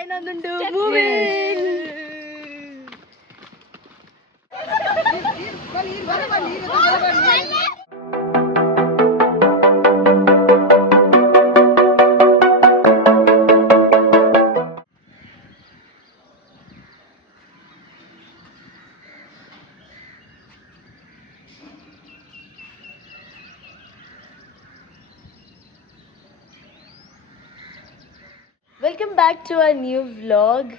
ಏನೊಂದುಂಟು moving. Welcome back to a new vlog.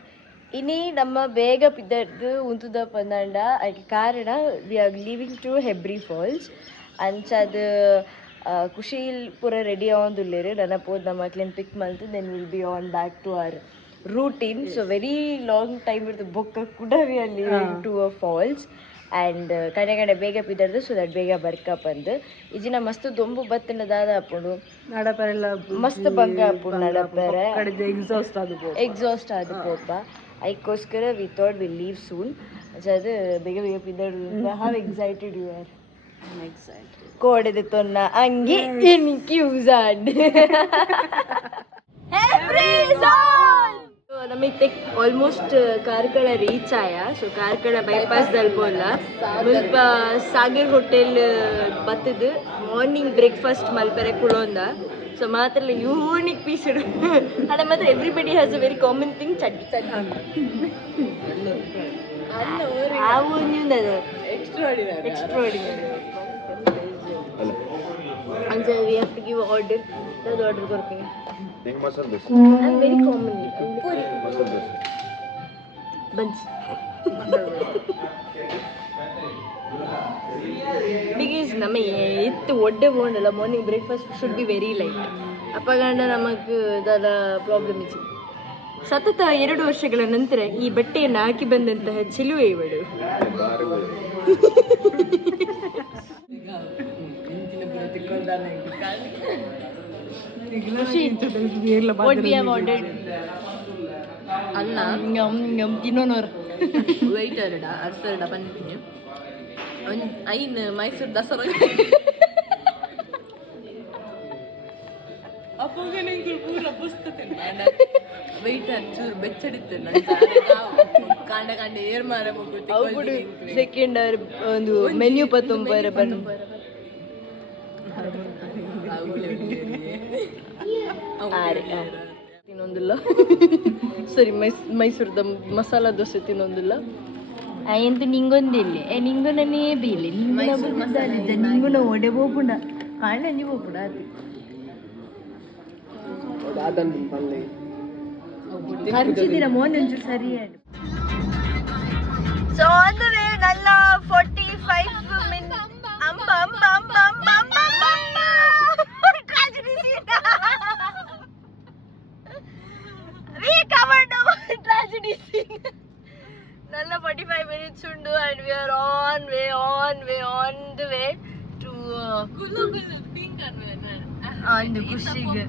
ಇನಿ ನಮ್ಮ ಬೇಗ ಪಿದ್ದರ್ದು ಉಂತುದ ಪಂದಾಂಡ ಅದಕ್ಕೆ ಕಾರಣ we are leaving to Hebri falls ಅಂಚದ ಖುಷಿಲ್ ಪೂರ ರೆಡಿ ಆಗೊಂದುಲ್ಲೇರು ನನ್ನ ಪೋದ್ ನಮ್ಮ ಮಕ್ಳನ್ನ ಪಿಕ್ ಮಾಡ್ತು then will be on back to our routine. So very long time ಇರ್ತದೆ ಬೊಕ್ಕ ಕೂಡ we are leaving to a falls and ಕಡೆ ಕಡೆ ಬೇಗ ಪಿದ್ದರ್ದು ಸೊ ದಟ್ ಬೇಗ ಬರ್ಕ ಬಂದು ಇಜಿನ ಮಸ್ತ್ ದೊಂಬು ಬತ್ತಿನ ದಾದ ಹಾಕೊಂಡು ನಡಪರೆಲ್ಲ ಮಸ್ತ್ ಬಂಕ ಹಾಕೊಂಡು ನಡಪರೆ ಎಕ್ಸಾಸ್ಟ್ ಆದ ಪೋಪ ಅದಕ್ಕೋಸ್ಕರ we thought will leave soon. ಅದು ಬೇಗ ಬೇಗ ಪಿದ್ದರ್ದು ಹೌ ಎಕ್ಸೈಟೆಡ್ ಯು ಆರ್? ಕೋಡೆದು ತೊನ್ನ ಅಂಗಿ എനിക്ക് യൂസാണ്ട് ನಮಗೆ ತೆಕ್ ಆಲ್ಮೋಸ್ಟ್ ಕಾರ್ಕಳ ರೀಚ್ ಆಯ. ಸೊ ಕಾರ್ಕಳ ಬೈಪಾಸ್ ದಲ್ಪೋಲ್ಲ ಮುಲ್ಪ ಸಾಗರ್ ಹೋಟೆಲ್ ಬತ್ತದು ಮಾರ್ನಿಂಗ್ ಬ್ರೇಕ್ಫಾಸ್ಟ್ ಮಲ್ಪರೆ ಕುಳೋಂದ. ಸೊ ಮಾತ್ರ ಯೂನಿಕ್ ಪೀಸ್ ಇಡು ಅಲ್ಲ ಮಾತ್ರ everybody has a very common thing chutney ಅವು ನೀವು extraordinary. And we have to give order. That's order करके. Think masal this. I'm very common. Puri. Masal this. Buns. Because ನಮ್ಮ ಇತ್ತು ಒಡ್ಡೆ ಬೋಂಡಲ್ಲ morning breakfast should be very light. ಅಪ್ಪಗಂಡ ನಮಗೆ ಅದರ ಪ್ರಾಬ್ಲಮ್ ಇದೆ. ಸತತ 2 ವರ್ಷಗಳ ನಂತರ ಈ ಬಟ್ಟೆಯನ್ನು ಹಾಕಿ ಬಂದಂತಹ ಚಿಲುವೆ ಇವಳು. What we have ordered? ಅಲ್ಲ ತಿನ್ನೋನವ್ರು ವೆಯ್ಟರ್ ಅರ್ಸರ್ಡ ಬಂದಿದ್ದೀನಿ ಒಂದು ಐನು ಮೈಸೂರು ದಸರಾ ಅಪ್ಪಗೆ ಪೂರ ಪುಸ್ತಕ ವೆಯ್ಟರ್ ಚೂರು ಬೆಚ್ಚಡಿತ್ತು ಕಾಂಡ ಕಾಂಡ ಏರ್ ಮಾರ ಸೆಕೆಂಡ್ ಒಂದು ಮೆನ್ಯೂ ಪತ್ತೊಂಬರ ಬನ್ನು ತಿನ್ನೊಂದಿಲ್ಲ. ಸರಿ ಮೈಸೂರದ ಮಸಾಲ ದೋಸೆ ತಿನ್ನೊಂದಿಲ್ಲ. ಎಂತ ನಿಂಗೊಂದಿಲ್ಲ ನಿಂಗು ನನ್ನೇ ಬೀಲಿ ನಿಂಗು ನಾವು ಒಡೆ ಹೋಗ್ಬಿಡ ಕಾಂಡ ನೀವು ಹೋಗ್ಬಿಡ ಹಂಚಿದ್ದೀರ ಮೋನ್ ಒಂಚೂರು ಸರಿ. ಸೊ ಆನ್ ದ ವೇ ನನ್ನ 45 ಮಿನಿಟ್ ಅಂಬ ಅಂಬ ಅಂಬ ಅಂಬ ಅಂಬ we covered our tragedy scene. Nalla 45 minutes undu and we are on the way to kullu pink on the kushige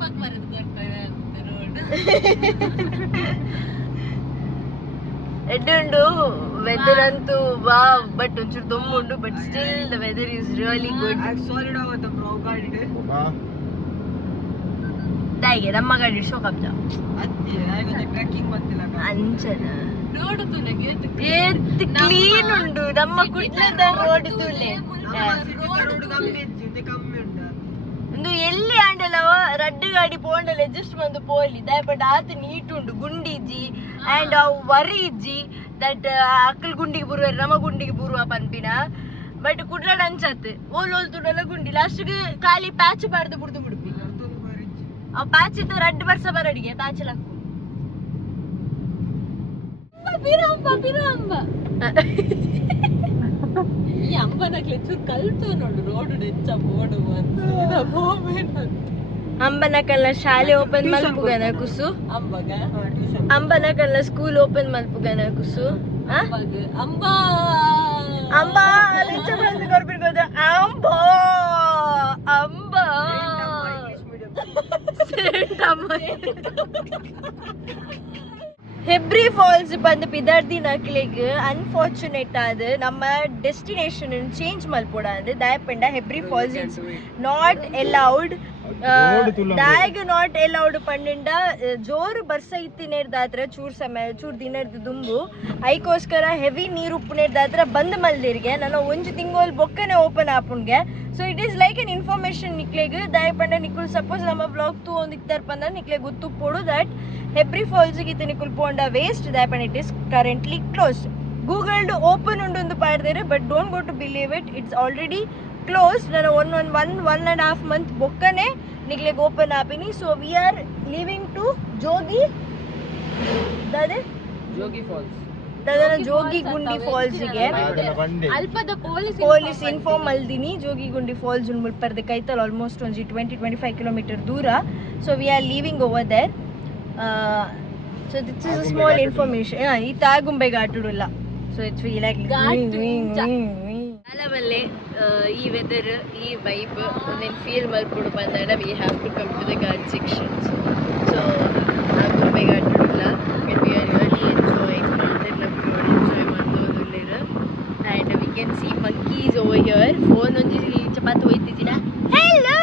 edundu weather antu wow but onchur dommundu but still the weather is really good. solid avata bro ಗಾಡಿ daige namma ಗಾಡಿ show ಕಬ್ಜ ಅತ್ತಿ ಆಯ್ತು trekking ಬರ್ತಿಲ್ಲ ಅಂಚನ road ತುಲೆಗೆ ಏತ್ clean ಉಂಡು ನಮ್ಮ ಕುಟ್ಲದ road ತುಲೆ road ಕಮ್ಮಿ ಉಂಟು ಒಂದು ಎಲ್ಲಿ ಆಂಡಲವ ರಡ್ಡು ಗಾಡಿ ಪೋಂಡಲ್ಲ ಅಡ್ಜಸ್ಟ್ ಬಂದು ಪೋಲಿ ದಯಪಟ್ಟು ಆತ ನೀಟ್ ಉಂಡು ಗುಂಡಿಜ್ಜಿ ಆ್ಯಂಡ್ ಅವು ವರಿ ಇಜ್ಜಿ ದಟ್ ಅಕ್ಕಲ್ ಗುಂಡಿಗೆ ಬರುವ ನಮ್ಮ ಗುಂಡಿಗೆ ಬರುವ ಪನ್ಪಿನ ಬಟ್ ಕುಡ್ಲಾಡ ಅಂಚತ್ ಓಲ್ ತುಡಲ್ಲ ಗುಂಡಿ ಲಾಸ್ಟ್ಗೆ ಖಾಲಿ ಪ್ಯಾಚ್ ಬಾರ್ದು ಬಿಡ್ದು ಬಿಡ್ಬಿ ಆ ಪ್ಯಾಚ್ ಇತ್ತು ರಡ್ಡು ವರ್ಷ ಬರಡಿಗೆ ಪ್ಯಾಚ್ ಲಕ್ಕು ಅಂಬ ಈ ಅಂಬನಕ್ಲೆ ಚೂರು ಕಲ್ತು ನೋಡು ರೋಡ್ ಹೆಚ್ಚ ಬೋಡು ಅಂಬನಕಲ್ಲ ಶಾಲೆ ಓಪನ್ ಮಲ್ಪುಗನ ಕುಸು ಅಂಬನಕಲ್ಲ ಸ್ಕೂಲ್ ಓಪನ್ ಮಲ್ಪುಗನ ಕುಸು ಅಂಬ ಅಂಬ ಅಲ್ಲಿಂದ ಬಂದು ಕೊರ್ಬಿಡ್ಬೋದು ಅಂಬ ಅಂಬ ಹೆಬ್ರಿ ಫಾಲ್ಸ್ ಬಂದು ಪಿದಾರ್ದಿ ನಕ್ಲಿಗೆ ಅನ್ಫಾರ್ಚುನೇಟ್ ಆದ ನಮ್ಮ ಡೆಸ್ಟಿನೇಷನ್ ಚೇಂಜ್ ಮಲ್ಪೋಡ ಅಂದ್ರೆ ದಯಪಂಡ Hebri falls it's not allowed ಡ್ಯಾಗ್ ನಾಟ್ ಎಲ್ಲೌಡ್ ಪಂಡಿಂಡ ಜೋರು ಬರ್ಸ ಇತ್ತಿನೇರ್ದಾತ್ರ ಚೂರ್ ಸಮಯ ಚೂರ್ ದಿನದ ದುಂಬು ಐಕೋಸ್ಕರ ಹೆವಿ ನೀರು ಉಪ್ಪುನೇರ್ದಾತ್ರ ಬಂದ್ ಮಲ್ದಿರ್ಗೆ ನಾನು ಒಂಜು ತಿಂಗೋಲ್ ಬೊಕ್ಕನೆ ಓಪನ್ ಆಪುನ್ಗೆ so it is like an information ನಿಕ್ಲೆಗ್ ದಾಯ ಪಂಡ ನಿಕ್ಕುಲ್ ಸಪೋಸ್ ನಮ್ಮ ಬ್ಲಾಗ್ ತೂ ಒಂದು ಇಕ್ತಾರ ಪಂದ ನಿಕ್ಲೆ ಗೊತ್ತು ಪೋಡು ದಟ್ ಹೆಬ್ರಿ ಫಾಲ್ಸ್ ಗಿತ್ತ ನಿಕ್ಕುಲ್ ಪೋಂಡ ವೇಸ್ಟ್ ದಾಯ ಪಂಡ ಇಟ್ ಈಸ್ ಕರೆಂಟ್ಲಿ ಕ್ಲೋಸ್ಡ್ ಗೂಗಲ್ಡ್ ಓಪನ್ ಉಂಡು ಪಾಡ್ದೇರೆ but don't go to believe it's already closed ನಾನು one and a half month bokkane nikle open apini so we are leaving to jogi falls dadana jogi gundi falls ಗೆ ಅಲ್ಪದ police inform aldini jogi gundi falls un mulparde kaital almost onji 20-25 kilometer dura so we are leaving over there so this is a small information ee tagumbe ghatudulla so it's feel like ಅಲವಲ್ಲೇ ಈ weather ಈ vibe ಒಂದೇನು feel ಮಲ್ಪಡು ಬಂದಾಗ we have to come to the ghat sections so Agumbe ಘಾಟುಲ್ಲ we are really enjoying ಮಾಡ್ತಿರ್ಲ enjoy ಮಾಡ್ತೋದಿಲ್ಲ and we can see monkeys over here phone ಒಂಜಿ ಚಪಾತಿ ಹೋಯ್ತಿದ್ದೀನ ಹೆಲೋ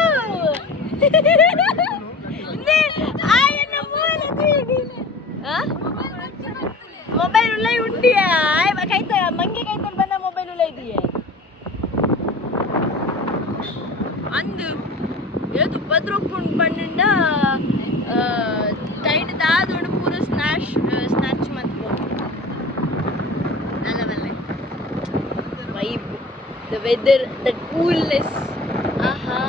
ಮೊಬೈಲ್ ಉಲ್ಲ ಉಂಡಿಯಾ ಕೈತ ಮಂಗೆ ಕೈತಲ್ಲಿ ಬಂದ ಮೊಬೈಲ್ ಉಲ್ಲ ಇದೆಯೇ ಅಂದು ಏತು ಪದ್ರೊಪ್ಪುಂಡು ಪಂಡ ಟೈಟ್ ದಾದೋಡು ಪೂರ ಸ್ನಾಚ್ ಮಾಡ್ಬೋದು ಅಲ್ಲವಲ್ಲ vibe the weather that coolness ಆಹಾ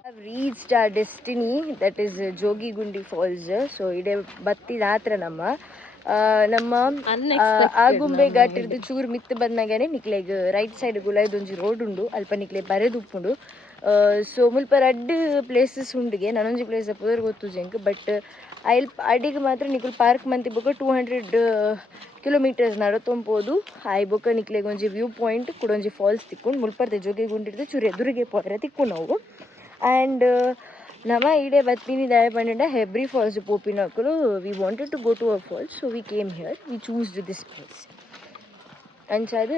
I've reached our destiny, that is Jogi Gundi Falls. So ide ಬತ್ತಿದ ಆತ್ರ ನಮ್ಮ ಆಗುಂಬೆ ಘಾಟ್ ಇರ್ದು ಚೂರು ಮಿತ್ತು ಬಂದಾಗನೆ ನಿಕ್ಲೆಗ್ ರೈಟ್ ಸೈಡ್ ಗುಲಾಯ್ದೊಂಜಿ ರೋಡ್ ಉಂಡು ಅಲ್ಪ ನಿಕ್ಲೆ ಬರೆದುಪ್ಪುಂಡು ಸೊ ಮುಲ್ಪ ರಡ್ಡ್ ಪ್ಲೇಸಸ್ ಉಂಡಿಗೆ ನಾನೊಂಜಿ ಪ್ಲೇಸ್ ಪುದರ್ ಗೊತ್ತು ಜಂಕ್ ಬಟ್ ಅಡಿಗೆ ಮಾತ್ರ ನಿಕುಲ್ ಪಾರ್ಕ್ ಮಂತಿ ಬೊಕ 200 ಕಿಲೋಮೀಟರ್ಸ್ ನಡತೊಂಬೋದು ಆಯ್ ಬೊಕ ನಿಕ್ಲೆಗ್ ಒಂಜಿ ವ್ಯೂ ಪಾಯಿಂಟ್ ಕುಡೊಂಜಿ ಫಾಲ್ಸ್ ತಿಕ್ಕೊಂಡು ಮುಲ್ಪರ್ದೆ ಜೋಗಿ ಗುಂಡಿರ್ದು ಚೂರು ಎದುರಿಗೆ ಪೋರೆ ತಿಕ್ಕು ನಾವು ಆ್ಯಂಡ್ ನಮ್ಮ ಇಡೆ ಬತ್ತಿನಿ ದಾಯ ಪಂಡ ಹೆಬ್ರಿ ಫಾಲ್ಸ್ ಪೋಪಿನಕಲು we wanted to go to a falls so we came here we choosed this place ಅಂಚಾದ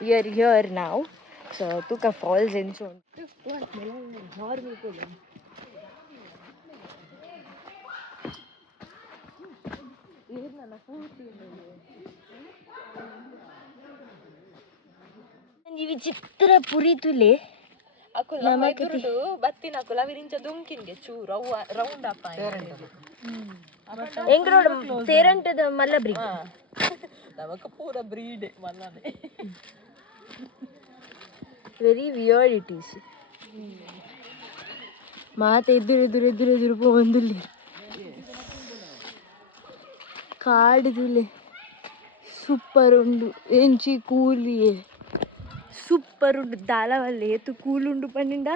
ವಿ ಆರ್ ಹಿಯರ್ ನಾವು ಸೊ ತೂಕ ಫಾಲ್ಸ್ ಎನ್ಸೋ ವಿಚಿತ್ರ ಪುರಿತುಲೆ ಬತ್ತಿನ ಅಕುಲ ವಿರಿಂಚ ದುಂಕಿನ್ಗೆ ಚೂರು ರೌಂಡ್ ಅಪ್ಪ ಎಂಗ್ರೋಡ್ ತೇರಂಟದ ಮಲ್ಲಬ್ರಿ ನಮಕ ಪೂರ ಬ್ರೀಡ್ ಮಲ್ಲನೆ ವೆರಿ ವಿಯರ್ಡ್ ಇಟ್ ಈಸ್ ಮಾತ ಎದುರು ಪೋಂದುಲ್ಲೆ ಕಾಡುದುಲೆ ಸೂಪರ್ ಉಂಡು ಎಂಚಿ ಕೂಲಿಯೇ ಸೂಪರ್ ಉಂಡು ದಾಲವಲ್ಲ ಏತು ಕೂಲುಂಡು ಪಂಡಿಂಡ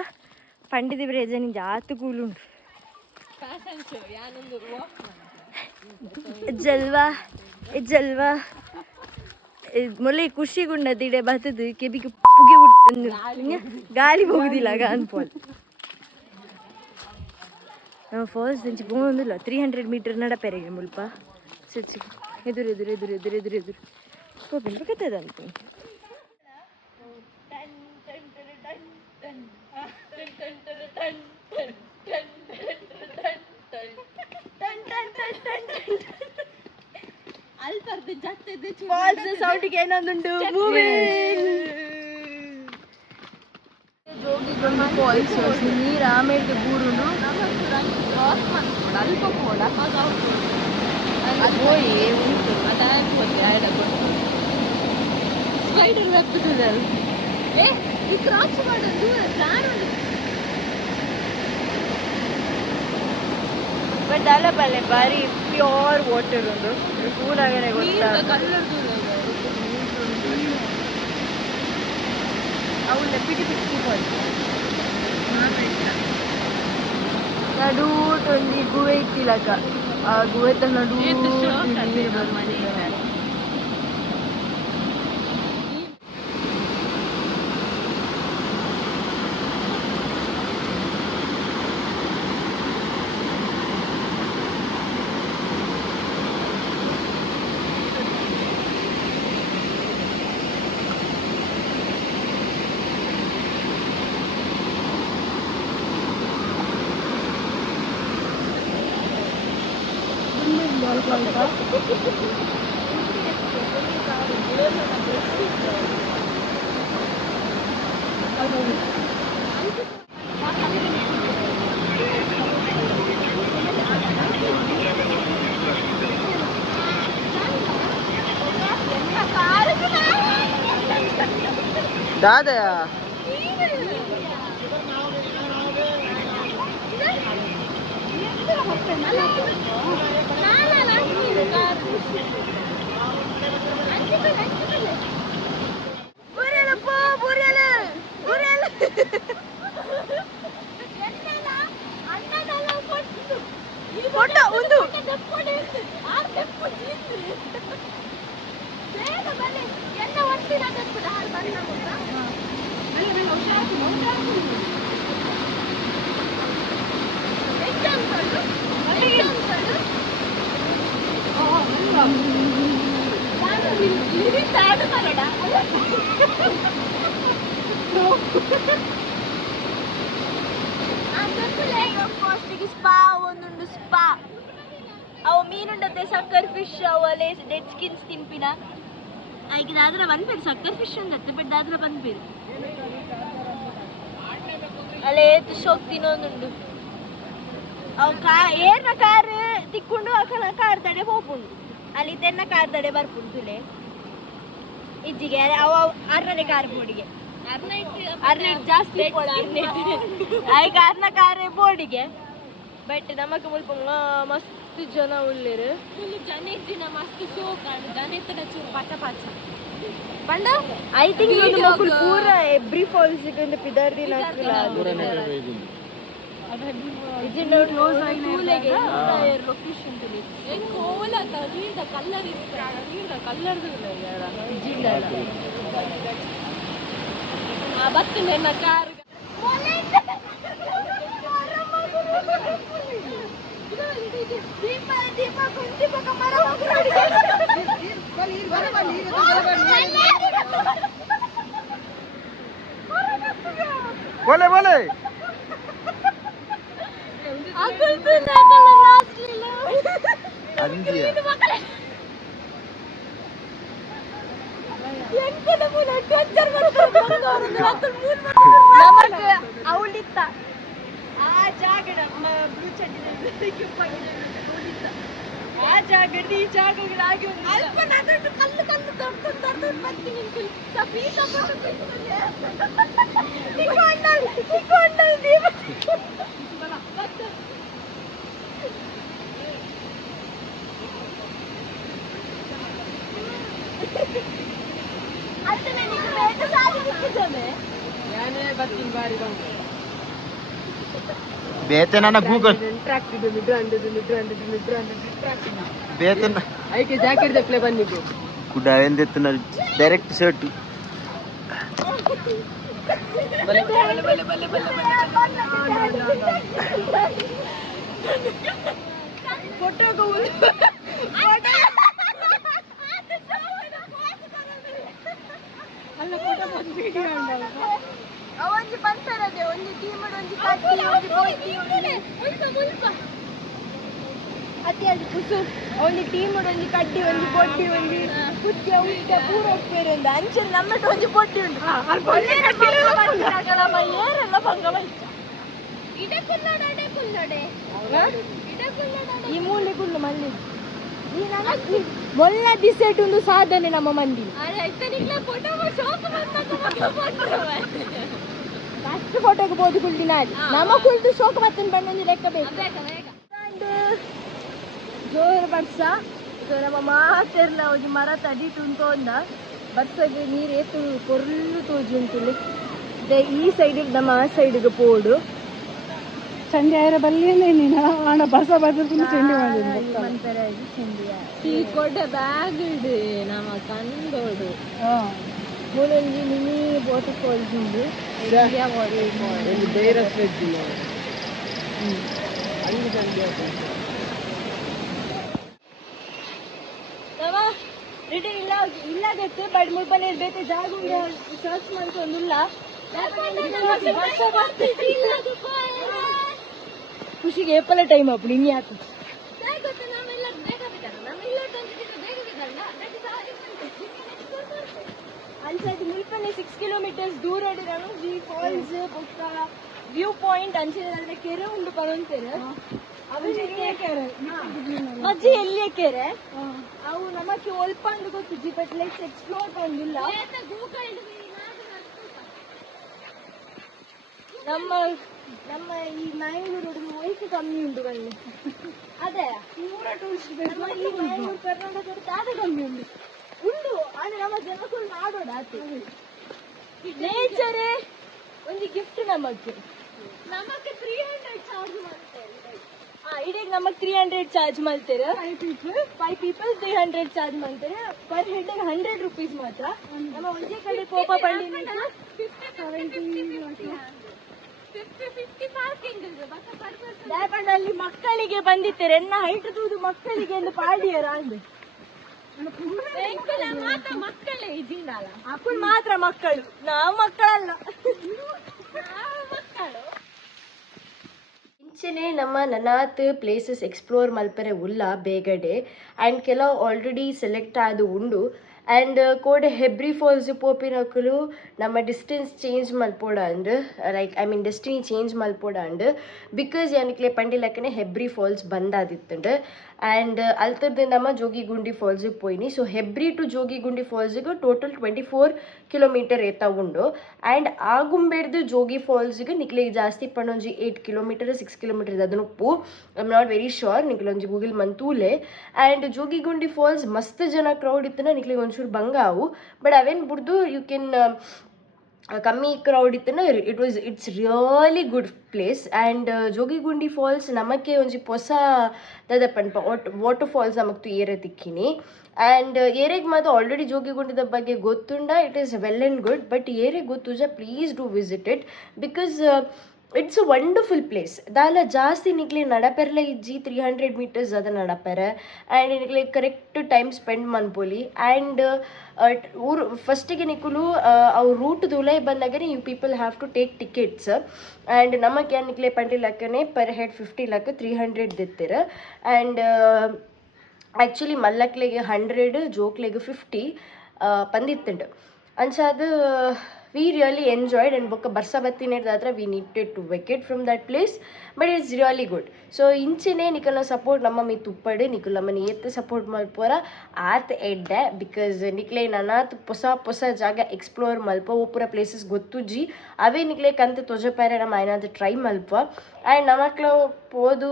ಪಂಡಿದ ಬ್ರೇಜನಿ ಜಾತು ಕೂಲುಂಡು ಜಲ್ವಾ ಮೊಲೆ ಖುಷಿಗುಂಡದಿಡೆ ಬತ್ತದು ಕೆಬಿಗೆ ಪುಗೆ ಬಿಡ್ತು ಗಾಳಿ ಹೋಗುದಿಲ್ಲ ಅನ್ಪೋಲ್ ನಾವು ಫಸ್ಟ್ ಇಂಚಿ ಹೋಗೋದಿಲ್ಲ 300 ಮೀಟರ್ ನಡಪೆರೆಗೆ ಮುಲ್ಪ ಸಿಚ್ಚಿ ಎದುರು ಹೋಗ್ಬೇಕತ್ತದ ಅಂತ ಸೌಂಡಿಗೆ ಏನೊಂದುಂಟು ಜೋಗಿ ಗುಂಡಿ ಫಾಲ್ಸ್ ನೀರು ಆಮೇಲೆ ಬೂರುಂಡು ಅಲ್ಪ ಪೋಡ ಹೋಯಿ ಉಂಟು ಸ್ಲೈಡರ್ ವೆಬ್ಬುದಲ್ಲ ಈ ಕ್ರಾಸ್ ಮಾಡೋದು ಕಾಣುದು ಬಟ್ ಅಲ್ಲ ಬಲ್ಲೆ ಬಾರಿ ಪ್ಯೂರ್ ವಾಟರ್ ಉಂಟು ಕೂಲಾಗನೆ ಗೊತ್ತಾ ಅವನ್ನ ಪಿಟಿ ನಡೂಟೊಂದಿ ಗುವೆ ಇತ್ತಿಲಕ ಆ ಗುವೆತ ನಡೂ ದಾದಾ ಸ್ಪಾ ಒಂದುಂಡು ಸ್ಪಾ ಅವು ಮೀನುಂಡತೆ ಸಕ್ಕರ್ ಫಿಶ್ ಅವಲೆ ಡೆಡ್ ಸ್ಕಿನ್ಸ್ ತಿಂಪಿನ ಆಯ್ಕೆ ದಾದ್ರ ಬಂದ್ಬೇರು ಸಕ್ಕರ್ ಫಿಶ್ ಉಂಡತ್ತೆ ಬಟ್ ದಾದ್ರ ಬಂದ್ಬೇರು ಅಲ್ಲೇ ಏತು ಶೋಕ್ ತಿನ್ನೋದುಂಡು ಅವು ಏರ್ನ ಕಾರ್ ತಿಕ್ಕೊಂಡು ಅಕಲ ಕಾರ್ ತಡೆ ಹೋಗ್ಪುಂಡು ಅಲ್ಲಿ ತೆನ್ನ ಕಾರ್ ತಡೆ ಬರ್ಪುಂಡು ತುಲೆ ಇಜ್ಜಿಗೆ ಅವ ಅರ್ನಡೆ ಕಾರ್ ಬೋಡಿಗೆ ಅರ್ನ ಜಾಸ್ತಿ ಆಯ್ಕೆ ಅರ್ನ ಕಾರ್ ಬೋಡಿಗೆ ಬಟ್ ನಮಕ್ ಮುಲ್ಪ ಮಸ್ತ್ ಜನ ಉಳ್ಳೇರು ಜನ ಇದ್ದಿನ ಮಸ್ತ್ ಶೋಕ ಜನ ಇತ್ತದ ಚೂರು ಪಾಚ ಪಾಚ ಪಂಡ ಐ ಥಿಂಕ್ ಮಕ್ಕಳು ಪೂರ ಎಬ್ರಿ ಫಾಲ್ಸ್ ಗೆ ಪಿದಾರ್ದಿನ ಇಜಿನ ಕ್ಲೋಸ್ ಆಗಿ ಲೊಕೇಶನ್ ತಲಿ ಕೋಲ ನೀರ್ದ ಕಲ್ಲರ್ ಇರ್ತಾರೆ ನೀರ್ದ ಕಲ್ಲರ್ದು ಇಜಿನ ಆ ಬತ್ತು ನನ್ನ ಕಾರ್ बोले बोले ಅವಳಿತ್ತ ಆ ಜಾಗಡ ಬ್ಲೂ ಚಡ್ಡಿ ಆ ಜಾಗದ ಈ ಜಾಗಗಳಾಗಿ ಅಲ್ಪ ನಾದೊಂದು ಕಲ್ಲು ಕಲ್ಲು ದೊಡ್ಡ ಬರ್ತೀನಿ ಸಫೀದ बेहतर ना गूगल बेहतर ಐಕೆ ಜಾಕೆಟ್ ದಕ್ಲೆ ಬಂದಿದ್ದು कुड़ा वेंदेतना डायरेक्ट शर्ट ಬಲೆ ಬಲೆ ಬಲೆ ಬಲೆ ಬಲೆ ಫೋಟೋ ಅಲ್ಲ ಫೋಟೋ ಬಂದು ವಿಡಿಯೋ ಉಂಟಲ್ಲ ಅವೊಂದು ಬಂತರದೆ ಒಂದು ಟೀಮಡ್ ಒಂದು ಕಟ್ಟಿ ಒಂದು ಬೋಯ್ತಿ ಮುಲ್ಪ ಅತಿ ಅದು ಕುಸು ಒಂದು ಟೀಮಡ್ ಒಂದು ಕಟ್ಟಿ ಒಂದು ಬೊಡ್ಡಿ ಒಂದು ಕುಚ್ಚ ಉಂಟ ಪೂರ ಉಪ್ಪೇರಿಂದ ಅಂಚೆ ನಮ್ಮಟ್ಟು ಒಂದು ಬೊಡ್ಡಿ ಉಂಟು ಏರೆಲ್ಲ ಭಂಗ ಬೈಚ ಈ ಮೂಲೆ ಕುಳ್ಳು ಮಲ್ಲಿ ಮೊಲ್ಲ ದಿಸೆಟ್ ಒಂದು ಸಾಧನೆ ನಮ್ಮ ಮಂದಿ ಅಷ್ಟು ಫೋಟೋಗೆ ಬೋದು ಕುಳ್ದಿನ ನಮ್ಮ ಕುಳ್ದು ಶೋಕ ಮತ್ತೊಂದು ಬಣ್ಣೊಂದು ಲೆಕ್ಕ ಬೇಕು ಜೋರು ಬರ್ಸ ನಮ್ಮ ಮಾತೆರ್ಲ ಒಂದು ಮರ ತಡಿತು ಉಂಟೋಂದ ಬರ್ಸಗೆ ನೀರು ಏತು ಕೊರ್ಲು ತೋಜಿ ಉಂಟು ಈ ಸೈಡಿಗೆ ನಮ್ಮ ಆ ಸೈಡಿಗೆ ಪೋಡು ಸಂಜೆ ಆಯ್ರ ಬಲ್ಲಿಯೇ ನೀನು ಹಣ ಬಸ ಬದಲು ಚೆಂಡಿ ಮಂತರ ಚೆಂಡಿಯ ಈ ಕೊಡ್ಡ ಬ್ಯಾಗ್ ಇಡು ನಮ್ಮ ಕಂದೋಡು ಮೂಲೊಂದು ಮಿನಿ ವಾಟರ್ ಫಾಲ್ಸ್ ಉಂಟು ಇಂಡಿಯಾ ವಾಟರ್ ಫಾಲ್ಸ್ ಬೇರೆ ರಿಟರ್ನ್ ಇಲ್ಲ ಇಲ್ಲದಕ್ಕೆ ಬಟ್ ಮುಲ್ಪನೆ ಇರ್ಬೇಕು ಜಾಗ ಸರ್ಚ್ ಮಾಡ್ಕೊಂಡಿಲ್ಲ ಖುಷಿಗೆ ಏಪಲ ಟೈಮ್ ಅಪ್ಪು ಇನ್ನು ಯಾಕೆ ಅಂಚೆ ಮುಲ್ಪನೆ 6 ಕಿಲೋಮೀಟರ್ಸ್ ದೂರ ವಿ ಫಾಲ್ಸ್ ಬೊಕ್ಕ ವ್ಯೂ ಪಾಯಿಂಟ್ ಅಂಚೆ ಕೆರೆ ಉಂಡು ಬರೋಂತೇರು ಮಜ್ಜಿ ಎಲ್ಲಿಯ ಕೆರೆ ಅವು ನಮಗೆ ಒಲ್ಪಂದು ಗೊತ್ತಿದ್ದಿ ಬಟ್ ಲೆಟ್ಸ್ ಎಕ್ಸ್ಪ್ಲೋರ್ ಬಂದಿಲ್ಲ ನಮ್ಮ ನಮ್ಮ ಈ ಮ್ಯಾಂಗ್ಳೂರು ವಯಸ್ಸು ಕಮ್ಮಿ ಉಂಟು ಬನ್ನಿ ಅದೇ ಪೂರ ಟೂರಿಸ್ಟ್ ನಮ್ಮ ಈ ಮ್ಯಾಂಗ್ಳೂರು ಕರ್ನಾಟಕ ತಾದ ಕಮ್ಮಿ ಉಂಟು ಉಂಡು ಆದ್ರೆ ನಮ್ಮ ಜನಕ್ಕೂ ಮಾಡೋಣ ಆತು ನೇಚರೇ ಒಂದು ಗಿಫ್ಟ್ ನಮಗೆ 300 ಚಾರ್ಜ್ ಮಾಡ್ತಾರೆ ಇಡೀ ನಮಗೆ 300 ಚಾರ್ಜ್ ಮಾಡ್ತಾರೆ 5 people 300 ಚಾರ್ಜ್ ಮಾಡ್ತಾರೆ ಪರ್ ಹೆಡ್ 100 ರೂಪೀಸ್ ಮಾತ್ರ ನಮ್ಮ ಒಂದೇ ಕಡೆ ಕೋಪ ಬಂಡಿ ಅಲ್ಲಿ ಮಕ್ಕಳಿಗೆ ಬಂದಿದ್ದಾರೆ ಎನ್ನ ಹೈಟ್ ತೂದು ಮಕ್ಕಳಿಗೆ ಒಂದು ಪಾಡಿಯರ ಅಂದು ಮಕ್ಕಳೇ ಇದ್ದೀನಲ್ಲ ಅಪ್ಪಳು ಮಾತ್ರ ಮಕ್ಕಳು ನಾವು ಮಕ್ಕಳಲ್ಲ ಇಂಚೆನೆ ನಮ್ಮ ನನಾತ್ ಪ್ಲೇಸಸ್ ಎಕ್ಸ್ಪ್ಲೋರ್ ಮಲ್ಪರೆ ಉಲ್ಲ ಬೇಗಡೆ ಆ್ಯಂಡ್ ಕೆಲವು ಆಲ್ರೆಡಿ ಸೆಲೆಕ್ಟ್ ಆದ ಉಂಡು ಆ್ಯಂಡ್ ಕೋಡೆ ಹೆಬ್ರಿ ಫಾಲ್ಸ್ ಪೋಪಿನಕಲು ನಮ್ಮ ಡಿಸ್ಟೆನ್ಸ್ ಚೇಂಜ್ ಮಲ್ಪೋಡ and like I mean destiny change ಮಲ್ಪೋಡ ಅಂಡ್ ಬಿಕಾಸ್ ಯಾನಿಕ್ಲೆ ಪಂಡಿಲಕ್ಕನೆ ಹೆಬ್ರಿ ಫಾಲ್ಸ್ ಬಂದಾದಿತ್ತಂಡು ಆ್ಯಂಡ್ ಅಲ್ತದ್ದು ನಮ್ಮ ಜೋಗಿಗುಂಡಿ ಫಾಲ್ಸಿಗೆ ಪೋಯಿನಿ ಸೊ ಹೆಬ್ರಿ ಟು ಜೋಗಿಗುಂಡಿ ಫಾಲ್ಸಿಗೆ ಟೋಟಲ್ 24 ಕಿಲೋಮೀಟರ್ ಏತ ಉಂಡು ಆ್ಯಂಡ್ ಆಗುಂಬೆಡ್ದು ಜೋಗಿ ಫಾಲ್ಸಿಗೆ ನಿಕ್ಲೆ ಜಾಸ್ತಿ ಪಂಡೊಂಜಿ 8 ಕಿಲೋಮೀಟರ್ 6 ಕಿಲೋಮೀಟರ್ ಅದನ್ನು ಉಪ್ಪು I am not very sure ನಿಕ್ಲೊಂಜಿ ಗೂಗಲ್ ಮಂತೂಲೆ ಆ್ಯಂಡ್ ಜೋಗಿಗುಂಡಿ ಫಾಲ್ಸ್ ಮಸ್ತ್ ಜನ ಕ್ರೌಡ್ ಇತ್ತನ ನಿಕ್ಲೆ ಒಂಚೂರು ಬಂಗಾವು ಬಟ್ ಅವೇನು ಬಿಡ್ದು ಯು ಕೆನ್ ಕಮ್ಮಿ ಕ್ರೌಡ್ ಇತ್ತನ it's really good place and Jogigundi falls ನಮಗೆ ಒಂಜಿ ಹೊಸ ದಾದ ಪನ್ಪ ವಾಟರ್ ಫಾಲ್ಸ್ ನಮಗ್ತು ಏರೆ ತಿಕ್ಕಿನಿ ಆ್ಯಂಡ್ ಏರೆಗೆ ಮಾತ್ರ ಆಲ್ರೆಡಿ ಜೋಗಿಗುಂಡದ ಬಗ್ಗೆ ಗೊತ್ತುಂಡ it is well and good but ಏರೆಗೆ ಗೊತ್ತುಜ please do visit it because it's a wonderful place ದಾಲ ಜಾಸ್ತಿ ನಿಕ್ಲೆ ನಡಪೆರಲ ಇಜ್ಜಿ 300 ಮೀಟರ್ಸ್ ಅದ ನಡಪೆರೆ ಆ್ಯಂಡ್ ನಿಕ್ಲೆ ಕರೆಕ್ಟ್ ಟೈಮ್ ಸ್ಪೆಂಡ್ ಮನ್ಪೊಲಿ ಆ್ಯಂಡ್ ಊರು ಫಸ್ಟಿಗೆ ನಿಕ್ಕಲು ಅವ್ರ ರೂಟ್ ದೂಲೈ ಬಂದಾಗನೇ you people have to take tickets and ನಮಗೆ ನಿಕ್ಲೆ ಪಂಡಿಲಕ್ಕನೆ ಪರ್ ಹೆಡ್ 50 ಲಕ್ಕ 300 ದಿತ್ತಿರ ಆ್ಯಂಡ್ ಆ್ಯಕ್ಚುಲಿ ಮಲ್ಲಕ್ಲೆಗೆ 100 ಜೋಕ್ಲೆಗೆ 50 ಪಂದಿತ್ತುಂಡು ಅಂಚಾದ we really enjoyed and book barsa battinedadra we needed to vacate from that place but it's really good so inchine nikala support namma mi tuppade nikula mani yette support malpora at edde because nikle nanath posa jaga explore malpa opura places gottuji ave nikle kante tojapare nama ainad try malpa and namakla podu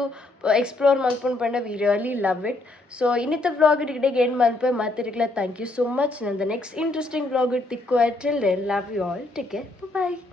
explore malpon panda we really love it so inita vlog igde end malpa matirikla thank you so much and the next interesting vlog tikku till then love you all take care bye bye